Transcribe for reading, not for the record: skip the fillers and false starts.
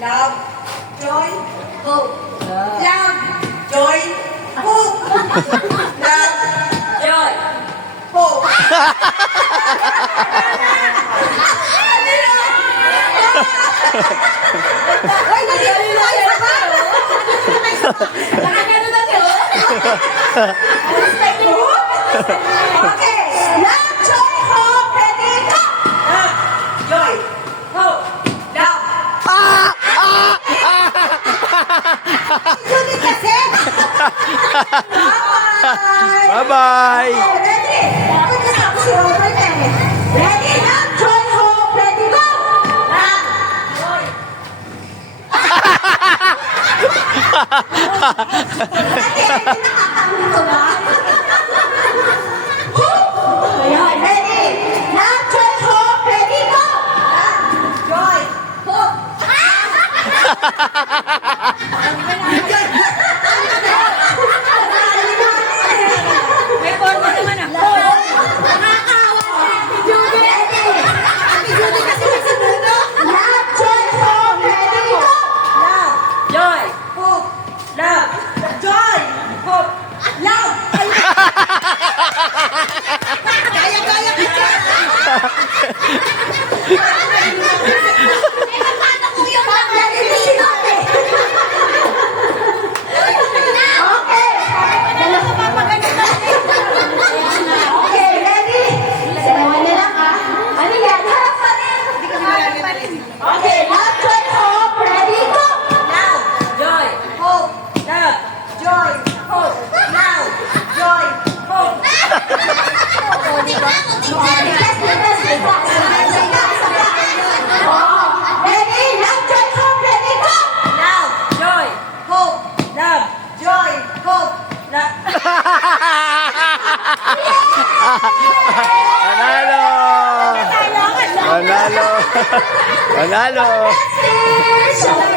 Love, joy, hope. Love, joy, hope. Love, joy, hope. Ano yun? Ay, nalilito ko yun ba? Nakagano na siya, oh. Respect mo? Okay. Love, joy, hope, ready, go! Love, joy, hope, love. Yun kasi. Bye-bye. Bye-bye! Okay, ready? Dapat kasama si Robert eh. Ready, love, joy, hope, ready, go! Love, joy. Ate, nakakawin ko ba? Ayan, ready? Love, joy, hope, ready, go! Love, joy, hope. May forma naman ako. Nakakawa. Judy, ready? Ate Judy kasi nagsinuno. Love, joy, hope, ready, go! Love, joy, hope. Love, joy, hope. Love. Kaya-kaya ka dyan. Paano kuya ba? Nalilito eh. Okay. Dalawa pa pagkakita. Okay, ready? Dalawa na lang ah. Ano yan? Harap pa rin. Okay, love, joy, hope, ready, go! Love, joy, hope, love, joy, hope, love, joy, hope. Ready? Love, joy, hope, ready, go! Love, joy, hope, love, joy, hope, love. Panalo! Panalo! Panalo! Fish!